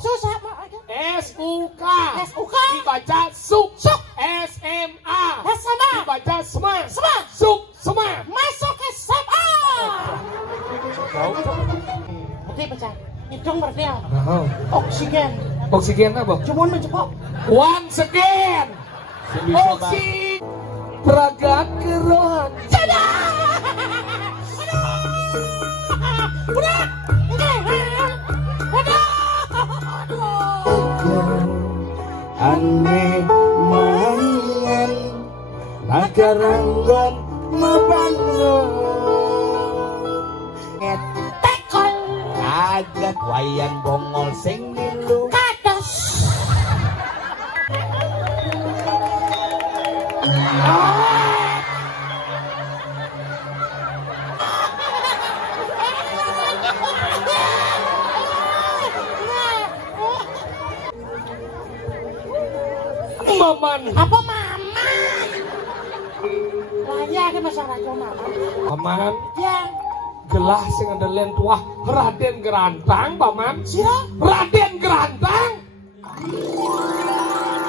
Susah Pak. SUK. SUK. Dibaca suk. Suk. SMA. SMA. Dibaca sema. Sema. Suk sema. Masuk SMA. Tahu tuh. Berarti baca. Hidung berarti ya. Nah, Oksigen. oksigen apa? Cuman mencepok. Once again. Oksigen. Peragat kerohan. Sada. Udah. Ane mangan nagaranggon mabano Tekol. agak wayang bongol sing nilu Kados. Maman. Apa Maman? Raya ada masalah Maman. Paman. Ya. Gelah sing andelen tuah Raden Gerantang, Paman. Sira? Raden Gerantang.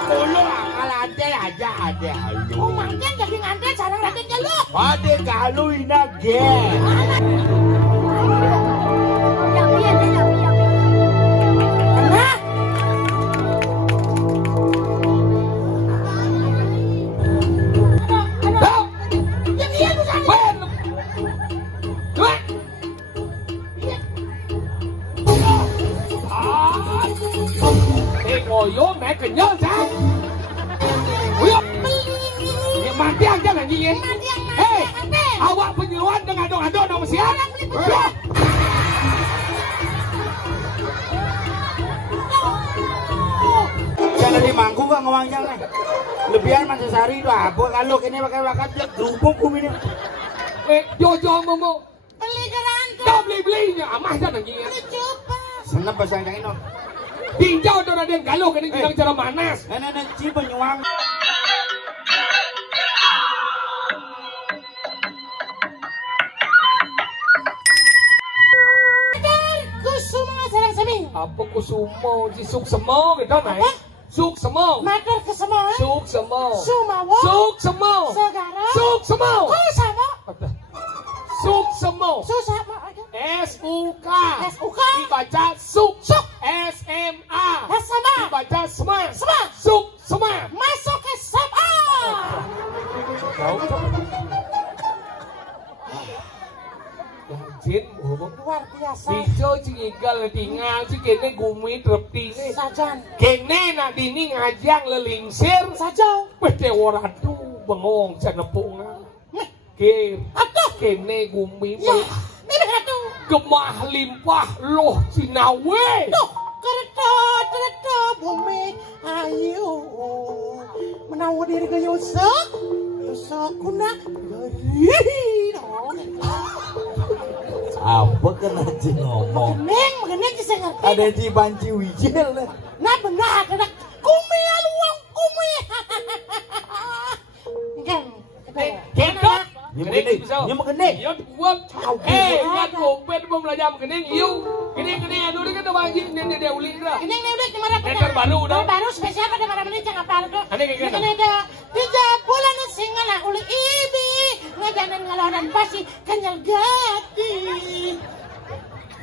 dulu akal ade aja ade halu Oh mangken jadi ngantre jarang Raden Galuh. ade galu inage Nah. Ngoyo mẹ kenyal sao? Mati aja lagi ya. Hei, awak penyuluhan dengan ado-ado nama siapa? jangan di mangku kok ngomongnya nih lebihan Mansasari itu apa kalau ini pakai wakat gerupuk ini Jojo momo. Beli gerantang. Kau beli-belinya amah jangan lagi ya. Coba. senep bahasa yang ini Tinjau tu Raden Galuh kini bilang cara manas. nenek ci penyuang Kusuma sarang semi. Apa kusumo cisuk semo gitu naik. Suk semo. Mater ke semua. Suk semo. Sumawo. Suk semo. Segara. Suk semo. Kusama. Suk semo. Susama. SUK. SUK. Dibaca suk. Suk. SMA. SMA. Dibaca sema. Sema. Suk sema. Masuk SMA. Tahu tuh. Jin, Luar biasa. Dijo cingigal tinggal si kene gumi trepti nih. Sajan. Kene nak dini ngajang lelingsir. Saja. Pede waradu bengong canepungan. Ke, Aduh. kene gumi Ya. Ini aduh. gemah limpah loh Cinawe. Duh. Kereta bumi ayu. Menawa diri ke Yusuf. Yusuf kuna. Gari. apa kena ci ngomong Mengeneng bisa ngerti. ada di banci wijil Nah benar, ada kumi aluang kumi. Kan, Kedok. Kening bisa nya kening Iya buat. Kan gombet mau belajar kening iu. Kening anu kan bagi nenek dia uli dah. Ini udah kemana pernah? Yang terbaru dah. Baru spesial pada mana beli jangan apa itu. Ini kayak gitu. Ini ada 3 bulan singala uli ibi ngajanan ngalonan pasti kenyal gati.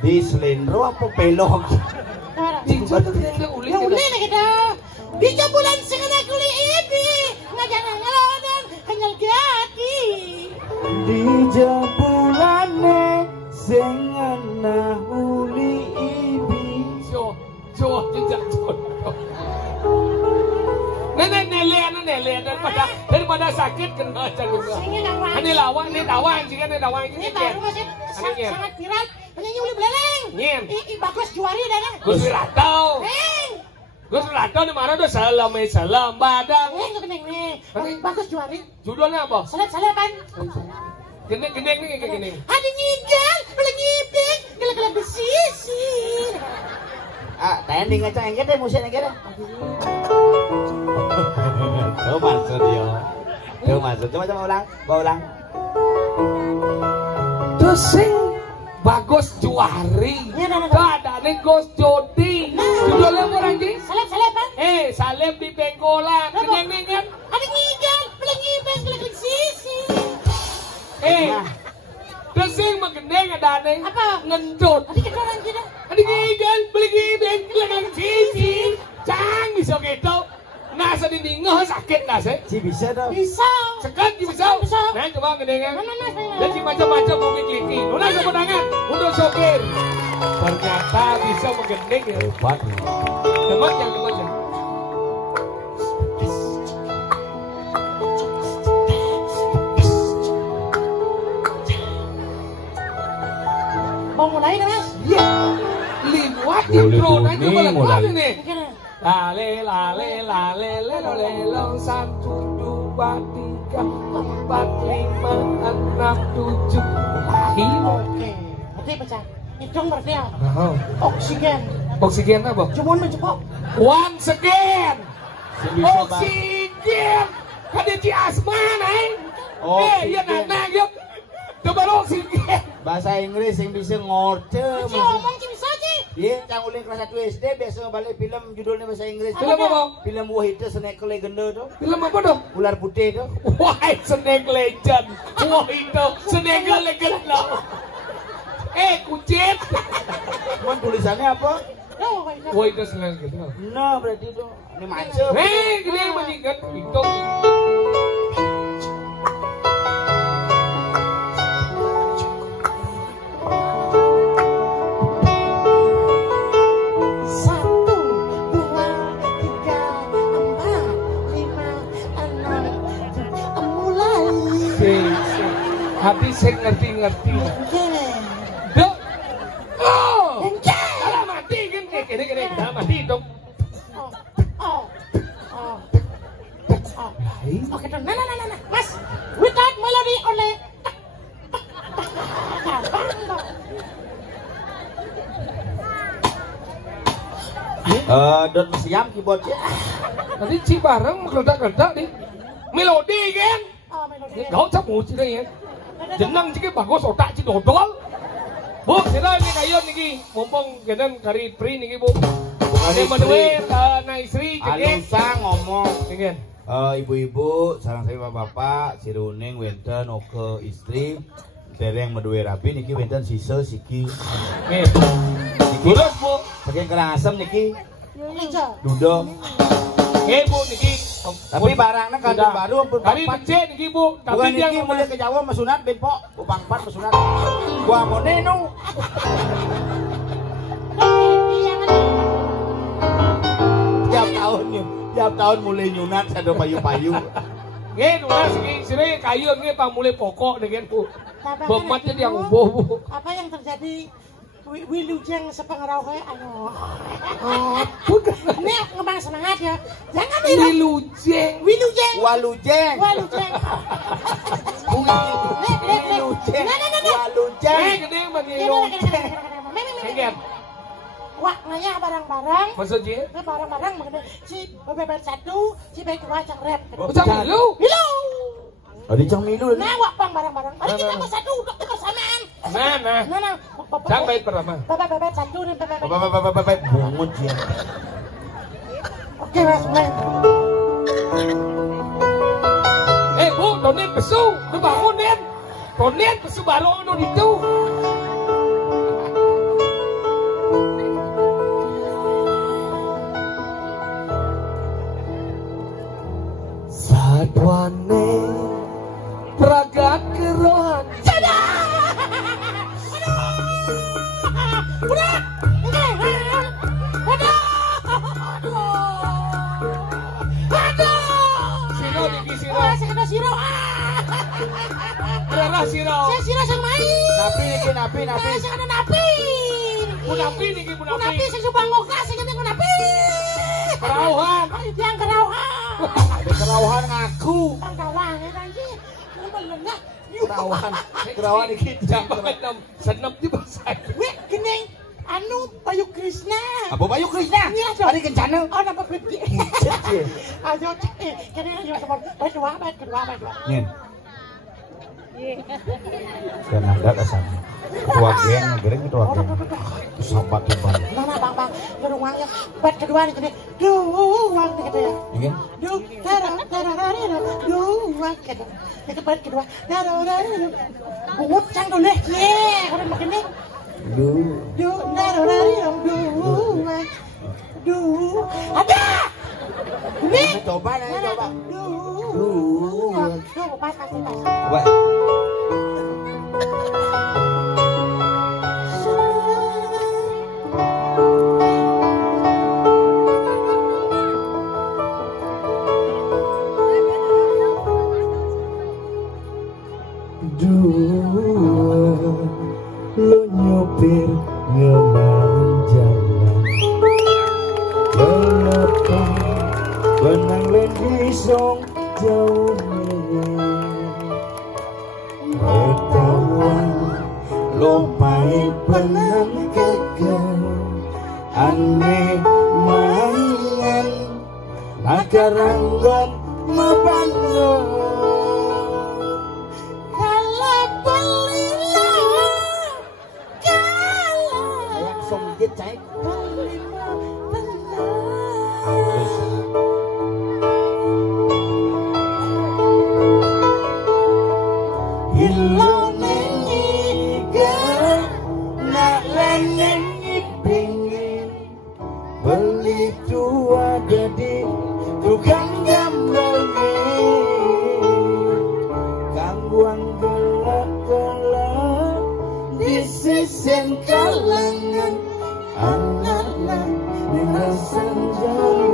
di selendro apa pelok Dijo tuh dia uli. Ya uli nih kita. 3 bulan singala uli ibi ngajanan ngalonan kenyal gati. di jebulane sing ana uli ibi Jo jejak jodoh. Nenek nele daripada sakit kena jangan. Ini dawan. Ini lawan, ini dawan, jika ini dawan Ini baru masih sangat viral. Penyanyi uli beleleng. Nyem. Bagus juari dah kan. Gus Wiratau. Heng. Gus Wiratau di mana tuh salam badang. Heng kening nih. Bagus juari. Judulnya apa? Salat-salatan. Genek nih kayak gini. Ada nyigal, ada ngiping, gelak-gelak besisi. tanding aja yang gede musiknya gede tuh maksud yo tuh maksud coba ulang Terus sing bagus juari. Ya, nah. Ada nih Gus Jody. Judulnya lem di pengkolan. Kenyang kan? Ada ngidang, beli ngibeng, beli sisi. Desing mengendeng ada nih. Apa? Ngendut. Ada kedoran kita. Ada ngidang, beli ngibeng, beli sisi. Jangan bisa gitu. Nasa dindingnya sakit nasa. Si bisa dong. Bisa. Sekat bisa. Bisa. Nah coba ngendengan. Mana Jadi macam-macam mungkin kliki. Nuna sebenarnya untuk sopir. Ternyata bisa menggendeng ya. Hebat. Teman yang. Mau mulai kan Mas? Iya. Liwat intro aja mulai nih. Gimana? Lale lale lale lale long 1 2 3 4 5 6 7 lahir. Oke. Berarti pecah. Hidung berarti ya. Oksigen. Oksigen apa? Cuman mencepok. Once again. Oksigen. Kada di asma neng. Iya nana yuk. Coba oksigen. Bahasa Inggris yang bisa ngorce. Bisa ngomong bisa sih. Iya, yang ulin kelas 1 SD biasa balik film judulnya bahasa Inggris. Film apa? Film Wahida Snake Legend tuh. Film apa dong? Ular putih tuh. White Snake Legend. Wah itu Snake Legend loh. Kucit. Cuman tulisannya apa? Wah itu Snake Legend. Nah, berarti itu ini macam. Gini meningkat itu. Hati saya ngerti. Dok. Oh. Kalau mati kan gini. Kalau mati dong. Oke, nah. Mas, without melody oleh. Dot siam keyboardnya. Tadi Cibareng kerja nih. Melodi kan? Oh, melodi. Kau cap musik ya. Jenang jika bagus otak ci dodol. Bu, kita ini kayu niki mumpung kenen kari pri niki Bu. Ada maduwe na istri jadi. Alusa ngomong. Niki. Ibu-ibu, sareng saya bapak, si Runing, wenten, oke istri, dereng maduwe rapi niki wenten sisa siki. Nggih. Terus Bu, Saking kerang asem niki. Lijo. Dudo. Bu niki. Tapi barangnya kagak baru pun Kali papat. becek niki Bu, Bukan tapi dia niki mulai ke Jawa mesunat ben pok, upang 4 mesunat. Gua mau nenu. Tiap tahun mulai nyunat ada payu-payu. nggih nulas iki sire kayu nggih pamulih pokok dengan Bu. Bematnya yang ubuh Bu. Apa yang terjadi? Wilujeng sepengerauhe ayo. Bukan. Ini ngebang semangat ya. Jangan Wilujeng. Wilujeng. Walujeng. Walujeng. Wilujeng. Walujeng. Gede mangilujeng. Nggih. Wah, nanya barang-barang. Maksudnya? Barang-barang mengenai si bebek satu, si bebek dua cangret. Macam milu. Milu. Ada cang milu. Nah, wak bang barang-barang. Ada kita bersatu untuk kebersamaan. Nah. Sampai pertama. Bebek satu dan Bebek bungut ya. Oke, Mas. Bu, tonet besu, lu bangun nen. Tonet besu baru nu itu. Sadwane pragat kerohan. Siro niki siro. Saya siro. Berapa siro? Saya siro sang main. Napi. Saya kena napi. Punapi niki punapi. Napi saya coba ngokas, saya kena napi. Kerauhan. Yang kerauhan. Ada kerauhan ngaku. Kerauhan ya nanti. Melengah. Kerawan iki Jangan senep di bahasa. Weh, gening. Anu Bayu Krishna. Apa Bayu Krishna? Iya, dong. Hari kencana. Oh, nama gede. Ayo, kene ayo teman. Baik kedua. Nyen. Dan ada kesana. Ketua geng, ketua geng. Sahabat timbang. Mana bang, beruangnya. Bet kedua nih gede. Duang nih gede ya. Ingin? Duang gede. Itu bet kedua. Bungut cang dulu. Ye, orang makin nih. Ada. Ini. Coba nih, coba. Pas. Coba. Lo nyopir ngemarun jalan kenapa benang lendisong jauh ketahuan lo pahit benang kekel aneh mangan lakaranggon mabandong cai hilone nyiga nak leneng pingin beli tua jadi tukang gambarnya gangguan gelak-gelak di sisen kalangan anak-anak dengan senjari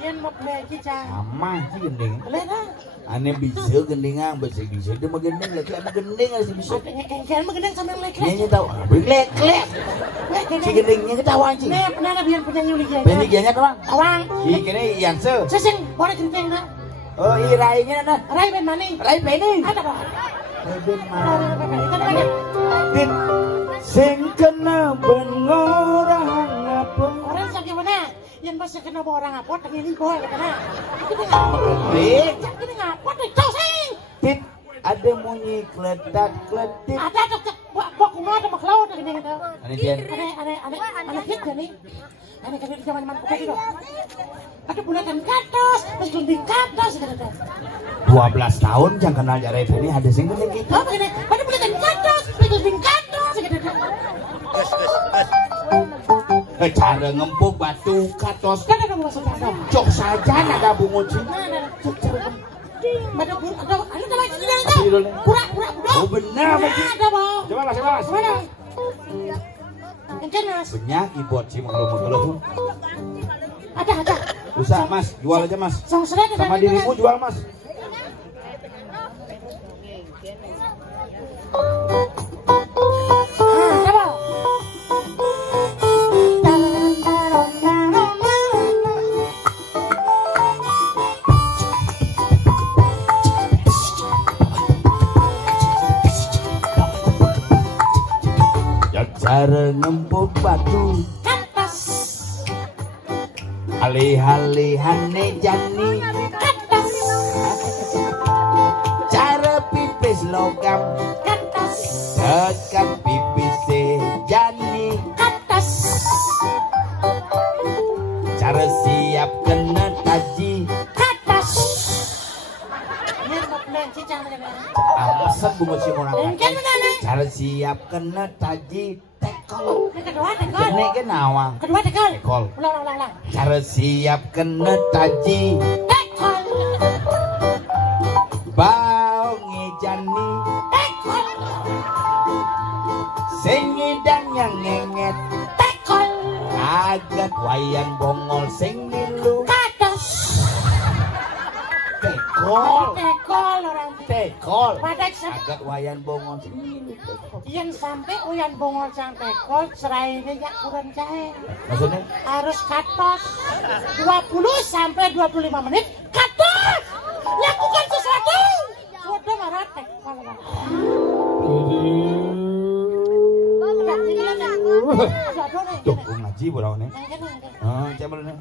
Yan mau beli cang. sama sih gending Beli lah. aneh bisa gendingan bisa dia mah gending lagi ada gending sih bisa Kan mah gendeng sambil lek. dia tahu lek si gendingnya ketawa sih Nih, pernah biar penyanyi uligianya. penyanyinya doang Awang. si kene yang Seseng, boleh gendeng nah. oh irainya nah Rai ben mana? rai pening Ada apa? Dit sing kena ben orang apa Orang sakit mana? Yang pas kena orang apa? Tengini boy kena. Dit Ini ngapa? Tuh sing. Dit ada bunyi kledak-kledit Ada bok ada makhluk ada gini gitu. Ane dia Aneh hit nih. Aneh kan di zaman kopi itu. Ada bulatan katos, terus gending katos gitu. 12 tahun jangan kenal jare ini ada sing gending gitu Apa ini? Ada bulatan katos, terus gending katos gitu. cara ngempuk batu katos Kan ada maksud apa? cok saja ada bungut sih Ada lagi itu. Pura-pura. oh benar Bang. Ada bang. Coba mas Mana? Yang jelas. banyak ibot sih mengeluh Ada. usah mas jual aja mas Sang sedang sama dirimu jual mas Coba. cara ngempuk batu Kapas. alih-alihane jani Kapas. cara pipis logam Kapas. dekat pipis jani Kapas. cara siap kena taji Kapas. Ini mau beli cicang dengan. amasan bungut si orang Kan mana? cara siap kena taji tekol Yang kedua tekol. kene kenawa Kedua tekol. tekol Ulang. cara siap kena taji Tekol. bau ngijani Tekol. sing ngidang yang ngenget Tekol. agak wayang bongol sing nilu Kados. tekol Tekol orang. tekol Pada agak wayang bongol sing nilu tekol yang sampai uyan bongol sang tekol serainya ya kurang cair. maksudnya Harus katos 20 sampai 25 menit katos. Lakukan sesuatu. Sudah marah tekol. tuh ngaji burau nih cemel nih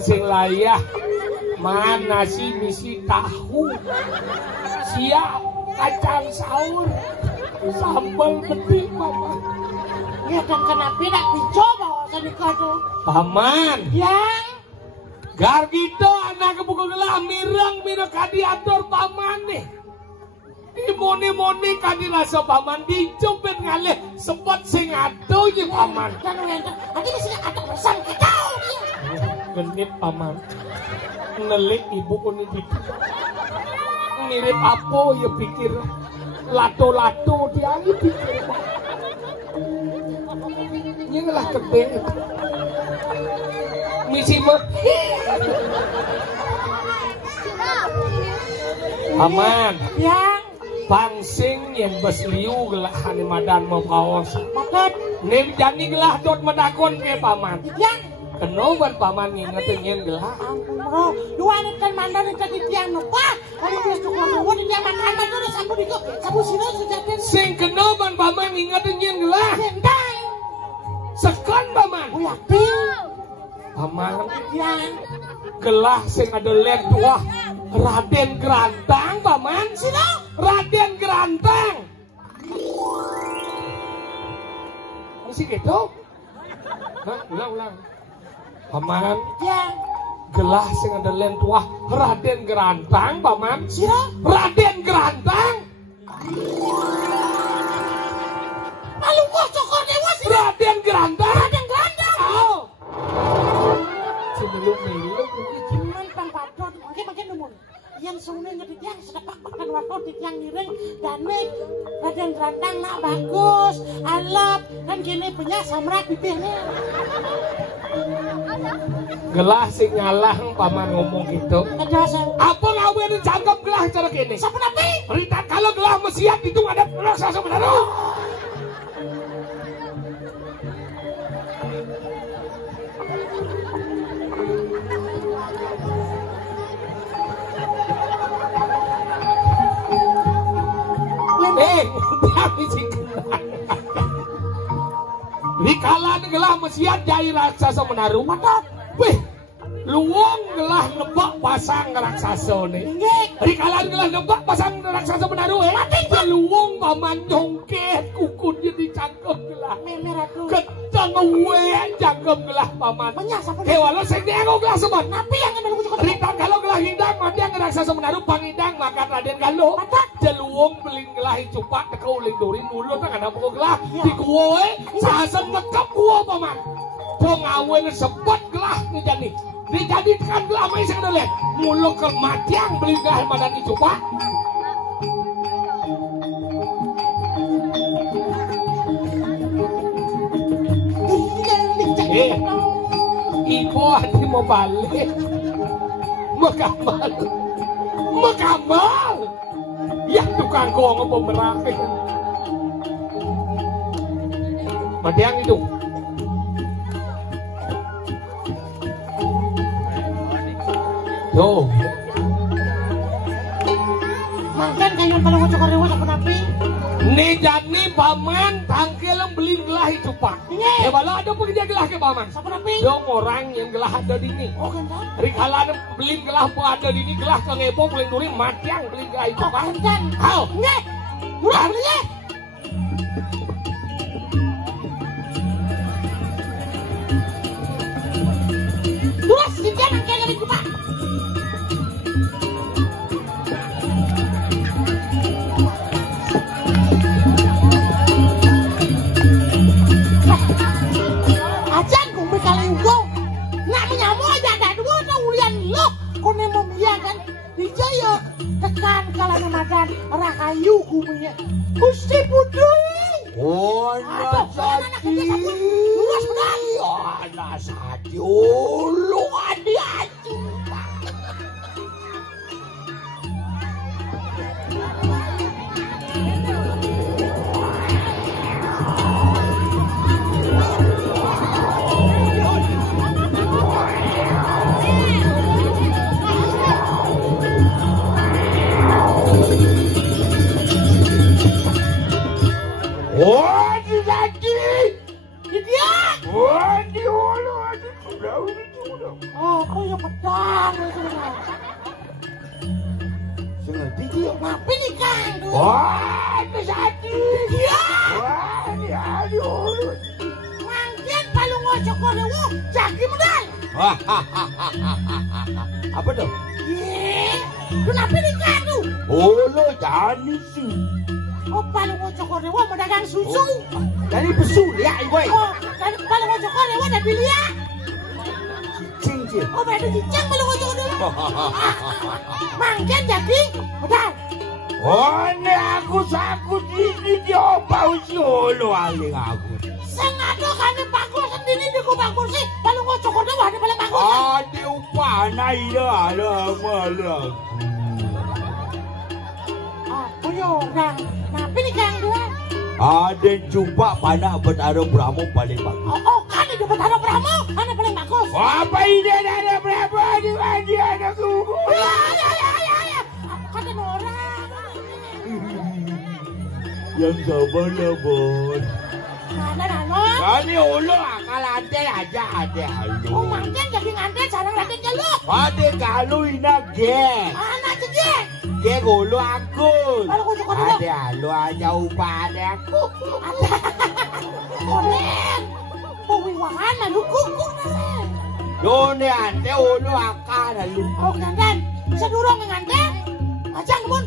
Sing layah mana nasi misi tahu siap kacang saur sambal peti mama ya dan kenapa tidak dicoba sedikit tuh paman yang gargito anak kebuka gelah mirang mina kadiator paman nih dimoni-moni kadirasa paman dicopet ngalih sepot sing ado je paman dan wenda nanti bisa ada bersama kita genit paman nelik ibu kuni gitu mirip apa ya pikir lato-lato dia ini pikir ini ngelah kebeng misi mah paman yang pangsing yang besliu gelah hani madan mau kaos makan nim jani gelah dot medakon ke paman yang kenoban paman ngingetin yang gelah ampun bro dua ini kan mandan itu di tiang lupa kalau dia suka mau di tiang makan mandan sabu di sabu sini sudah sing kenoban paman ngingetin yang gelah sendang sekon paman yakin paman yang gelah sing ada lek tua Raden Gerantang paman sino Raden Gerantang masih gitu hah ulang paman yang gelah sing ada lek tua Raden Gerantang paman sino Raden Gerantang malu kok cokor dewa sih Raden Gerantang oh milu cuman pangpadot makin numun yang sungai di tiang sedepak makan waktu di tiang miring danik Raden Gerantang nak bagus alap kan gini punya samrak bibirnya gelah sing ngalah paman ngomong gitu kerjasa apa ngawe dicangkep gelah cara kene. Sampun api. Ritan kalau gelah mesiat itu ada raksasa Menaru. Rikalan gelah mesiat jai raksasa Menaru. Mata. Wih. Luwung gelah nebak pasang raksasa nih. Rikalan gelah nebak pasang raksasa Menaru mati luwung paman nyongket kukunnya dicangkem gelah. Ketang uwe cangkem gelah paman. Kewalo sing dienggo gelah sobat. Napi yang ada luwung cukup. Ritan kalau gelah hindang mati yang raksasa Menaru pangidang makan Raden Galuh. Jeluwung belin gelah cupak tekau uling duri mulut kan apa gelah di kuwe sasem nekep kuwe paman. Pengawen sebut gelah nih jani. Dijadikan gelah main sekadar mulu kematian beli gelah badan itu pak. Ibu hati mau balik Mekamal yang tukang gong pemerang Madiang itu Yo. Mangken kanyon kalau ngocok rewa sampun api. Nih jani paman tangkelem beli gelah itu pak. Ya bala ada pekerja gelah ke paman. Sampun api. Dong orang yang gelah ada di ini. Oh kencan. Rikalan beli gelah po ada di ini gelah ke ngepo beli duri matiang beli gelah itu pak. Kencan. Hau. Nggak. Murah belinya. Terus kencan angkanya di pak. Ajan kung may kalinggo namanya mo aja ada dua na ulian lo kung nemo miyagan di jayo tekan kala namadan rakayu kumanya Gusti Putri Ana sati luas benar Ana sati Ulu adi aji Adi sati dia Adi ulu adi sudah oh kau yang pedang itu benar Sengerti dia tapi nih kang Adi sati dia Adi ulu mangkin kalau ngocok korewo jagi medal Apa dong? kenapa nih kang tuh Ulu jani sih oh paling ngocok korewo mau dagang susu Dari besul ya ibu oh paling ngocok korewo ada bilia Cincin oh berarti cicang paling ngocok korewo mangkin jadi medal Oh ini aku sakut ini diopau si ulu aling aku sengaja kan bagus sendiri di kubang kursi paling ngocok korewo ada paling bagus Adi upana iya malam apa yo kang kenapa nih kang dua Ada jumpa panak bertarung Brahmo paling bagus oh kan itu bertarung Brahmo ada paling bagus Apa ini ada berapa di ada kuku ya kata orang Yang sabar lah bos mana nanon Kali ulu akal ante aja ada oh halu mangkin jadi ngantin sarang Raden Galuh Ada galu ina geng anak cegek Geng ulu aku Kalau ngocok korewo Ada halu aja upane aku Konen, pawiwahan na lukukuk na sen. Done ante ulu akal halu Oh gandan, sa durong ng ante. Ajang naman,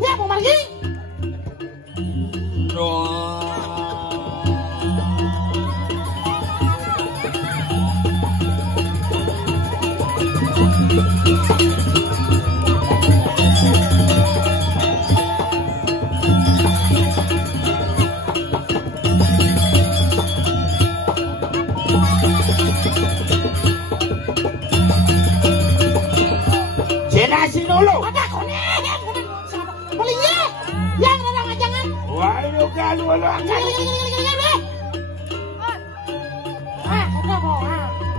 niya mo margi. No nasi dulu. Ada konen. Boleh ya? Yang ada ngajangan. Wah, lu kan lu akan. Ah, udah mau.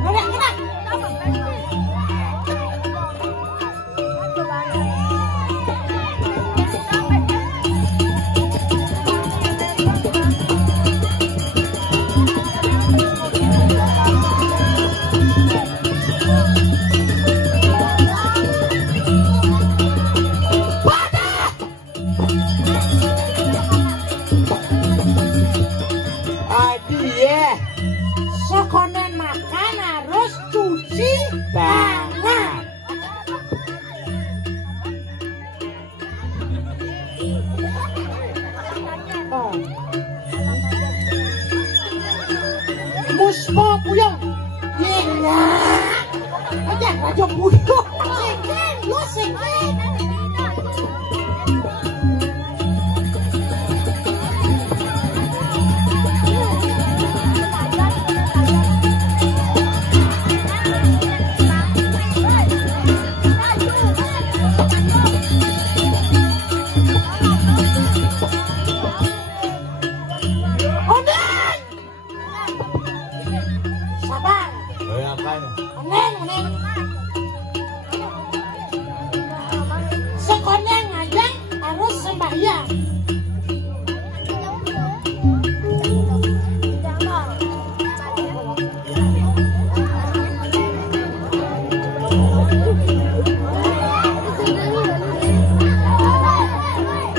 Udah, udah. Sekonen makan harus cuci tangan. Oh. Musmo puyong. Iya. Aja raja puyong. Sengken, lu sengken. Sekolah ngajak harus sembahyang.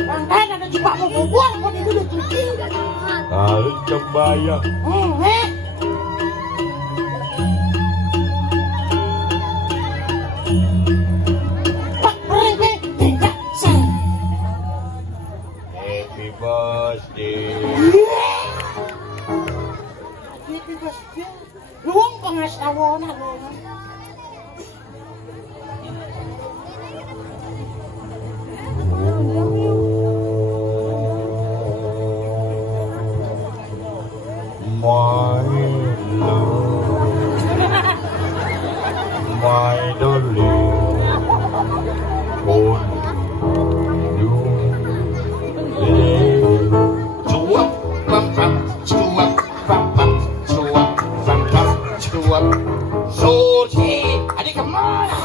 Bangkai ada juga mau buang mau duduk cuci. Harus sembahyang. Luang pengasawan aku. My love, my darling, only you. Cuap, pam pam, cuap, pam pam, cuap, pam pam, cuap. Suci, adik kemana?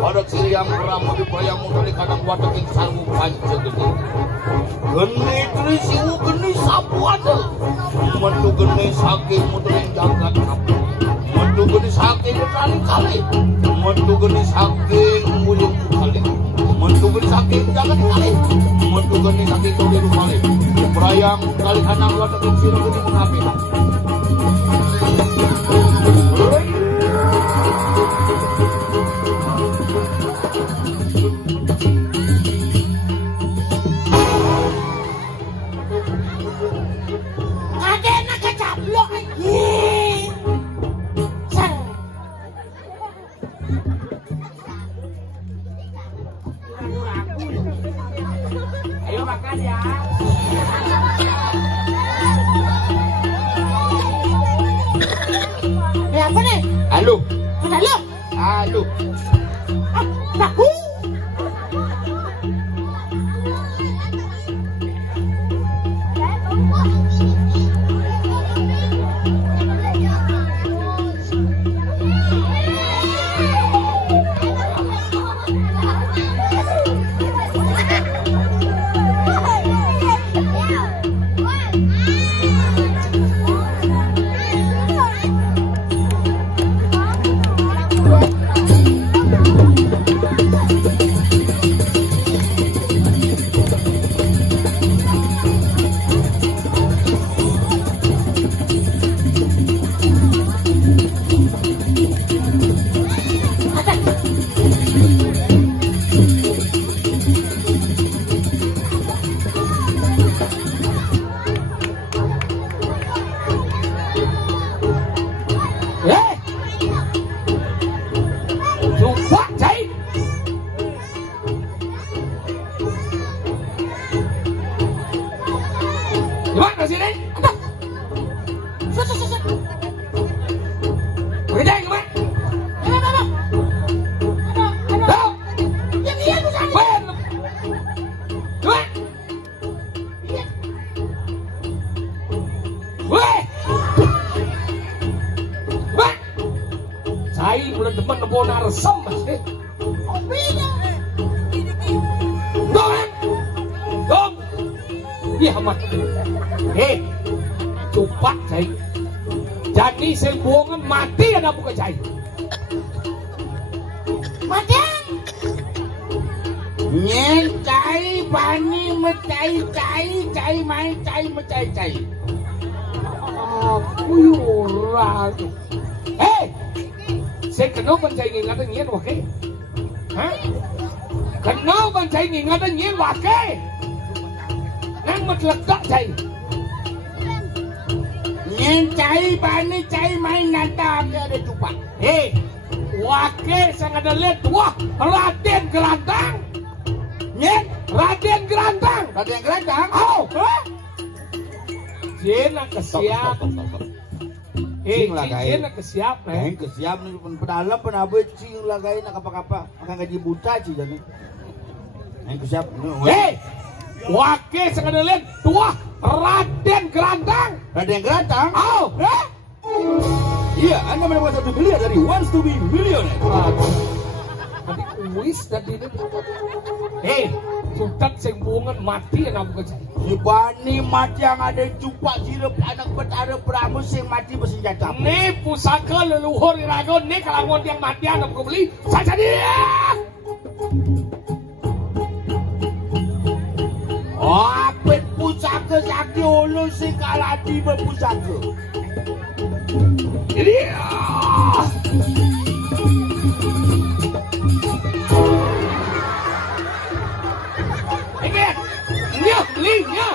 Pada ciri yang ramah di bayang dari kadang wadah yang sarmu panca gede. Geni geni siwu geni sapu ada. Mentu geni saking muter yang jagat sapu. Mentu geni saking berkali kali. Mentu geni saking mulyung kali. Mentu geni saking jagat kali. Mentu geni saking tulir kali. Berayang kali kadang wadah yang siru geni mengapi. ya. Ya apa nih? Halo. Halo. Halo. Baku. Cupak cai. Jadi sembuangan mati ada buka cai. Mati. Nyen cai bani mecai cai main cai mecai cai. Aku ora. Saya kenal pancai ngingatan nyen wake. Hah? Kenal pancai ngingatan nyen wake. Nang metletak cai. Nyen cai bani cai main nata ada cupak. Wake sang ada lihat wah Raden Gerantang. Nyen Raden Gerantang. Raden Gerantang. Oh, Jena kesiap. Jena kesiap, kesiap nih pedalam penabe cing lagai nak apa-apa akan gaji buta cing jadi. Kesiap. Wake sang ada lihat wah Raden Gerantang. Raden Gerantang? Oh, iya, Anda mendapatkan 1 miliar dari Wants to be Millionaire. Tadi kuis tadi itu. Sudah sembuangan mati yang aku kecai. Si Bani mati yang ada cupak sirup anak betara Pramu yang mati bersenjata. Ini pusaka leluhur Iragon. Ini kalangan yang mati yang aku beli. Saja dia. Apit pusaka sakit ulu si kaladi berpusaka. Dia. Belinya.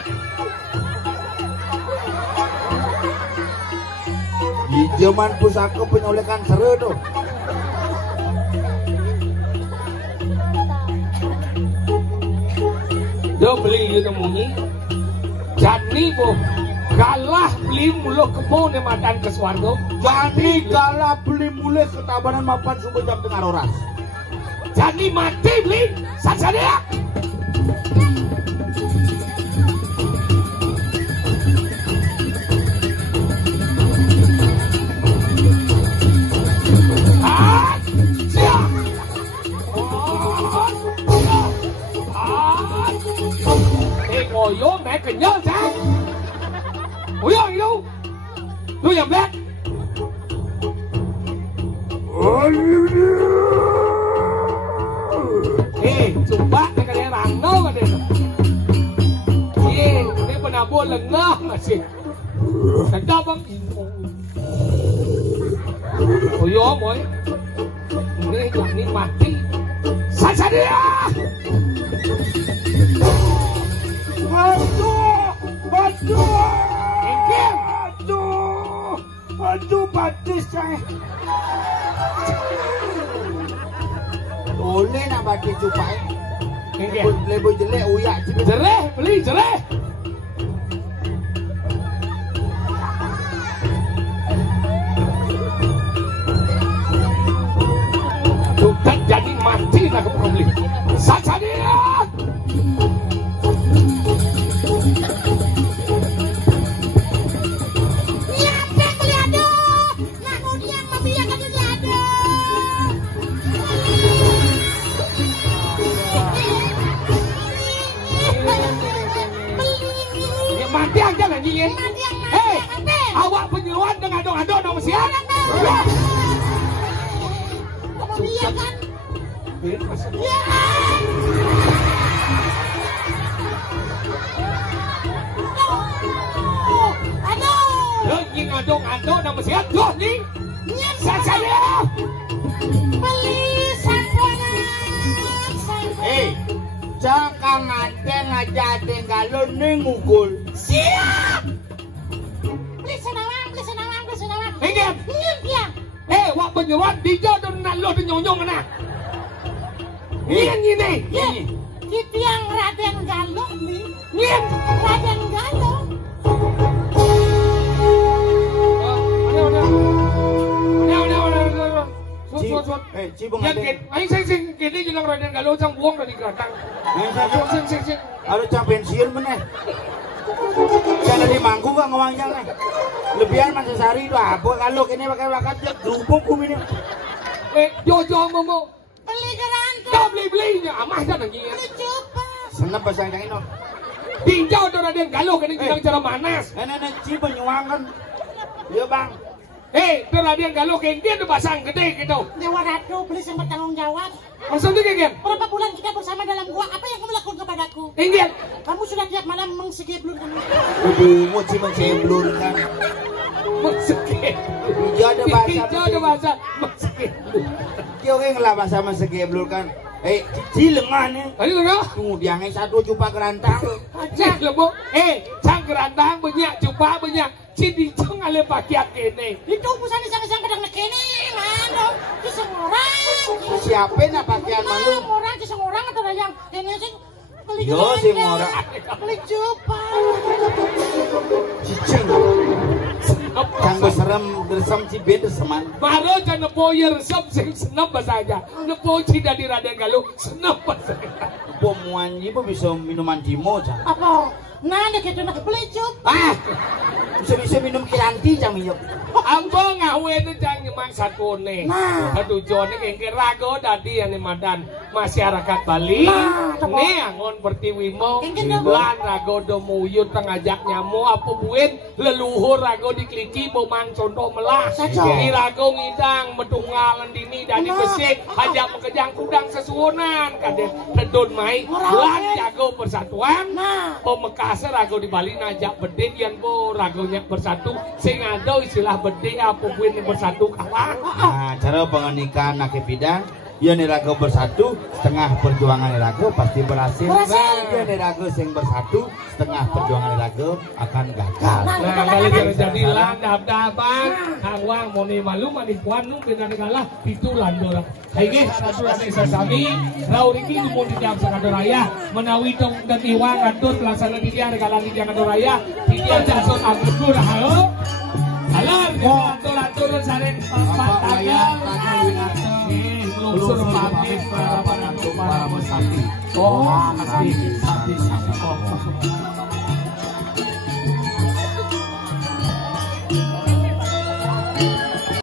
Di zaman pusaka penyolekan seru tuh. Dia beli itu munyi. Jadi boh galah beli mulu kebun yang madan ke swargo. Jadi galah beli mulai ketabanan mapan subuh jam tengah roras. Jadi mati beli saja dia. Yo mẹ cần nhớ sao? Ủa gì đâu? Tôi nhầm đấy. Coba mereka dia rano kan dia. Dia pernah buat lengah masih. Sedap bang. Oh yo boy. Ini mati. Saja dia. Aduh, batis saya. Boleh nak batis cupai. Nggih. Lebo jelek uyak sih. Jereh, beli jereh. Sudah jadi mati lah kamu beli. Saja dia. Mati aja lah nyiin. Hei, awak penyeluan dengan ado-ado nama siapa? Kamu dia kan? Ya. Aduh. Lo nying ado-ado nama siapa? Tuh nying. Saya. Beli samponan. Hei, jangan nganteng aja kalau nengugul. Siap. Beli senawang. Ingat. Ingat ya. Wak penyeluan dijodoh dengan lo dinyonyong mana? Nyen ini. Kita yang Raden Galuh nih. Nyen. Raden Galuh. Suat. Cibung Yang ada. aing sing kene jeung Raden Galuh cang buang dari gatang. Sing. Ada cang pensiun meneh. Jangan di mangku gak ngomongnya nih. Lebihan masih sehari itu apa kalau kini pakai bakat dia kerupuk kumini. Jojo momo. Beli gerantu. Kau beli-belinya amah jangan ngieu. Beli coba. Senep pasang yang ini. Tinjau do Raden Galuh kene jeung cara manas. Nenek Cibung nyuangan. Iya bang. Do Raden Galuh kene dia do pasang gede gitu. Dewa Ratu beli yang bertanggung jawab. Maksudnya kayak Berapa bulan kita bersama dalam gua? Apa yang kamu lakukan kepadaku? Ingat. Kamu sudah tiap malam mengsegeblur kamu. Aduh, mau Cibung seblur kan. Meseket. Iya ada bahasa. Hijau ada bahasa meseket. Kyo lah bahasa segeblur kan. Cilengan nih. Ayo enggak? Tunggu biangnya satu cupa kerantang. Cek lebo. Cang kerantang banyak, cupa banyak. Cidicung ale pakiak kene. Itu busan isang-isang kadang nekene. Ano? Itu semurang. Siapa nak pakaian malu? Semurang, itu semurang atau yang ini sih? Beli Yo, gerantu. semurang. Beli coba. Cicing. Kanggo serem bersem cibet seman. Baru jangan nepoyer resep sing senep saja. Nepo cida di Raden Galuh senep saja. Pemuan ibu bisa minuman dimo cang. Apa? Nah, ada gitu nak beli coba. Bisa minum kiranti cang minum. Ambo ngawe itu jangan nyemak sakone. Nah. Tujuannya kengke rago dadi yang madan masyarakat Bali. Nah, tepo. Nih angon pertiwimo. Kengke dong. Lan rago do muyut tengajak nyamu apa buin leluhur rago dikliki bomang contoh melah. Saja. Ini rago ngidang medungalan dini dadi Nah. besik hajak mekejang kudang sesuonan kade redon mai. Lan jago persatuan. Nah. Pemekasa rago di Bali najak bedin yang bo ragonya bersatu sing ada istilah bedin apa buin bersatu kalah. Nah, cara pengenikan nak bidang, ya nirago bersatu, setengah perjuangan nirago pasti berhasil. Ya nirago sing bersatu, setengah perjuangan nirago akan gagal. Nah, kali jadi landap-dapan, hawang moni malu manipuan nu beda negala itu landor. Haige sudah sesami, rauriki mun di jam sakado raya, menawi tong dan iwang atur pelaksana di dia negala di jam raya, dia jason agur halo. Alar, atur sareng papat tanggal, lungsur pamit para musafir. Oh, sakti.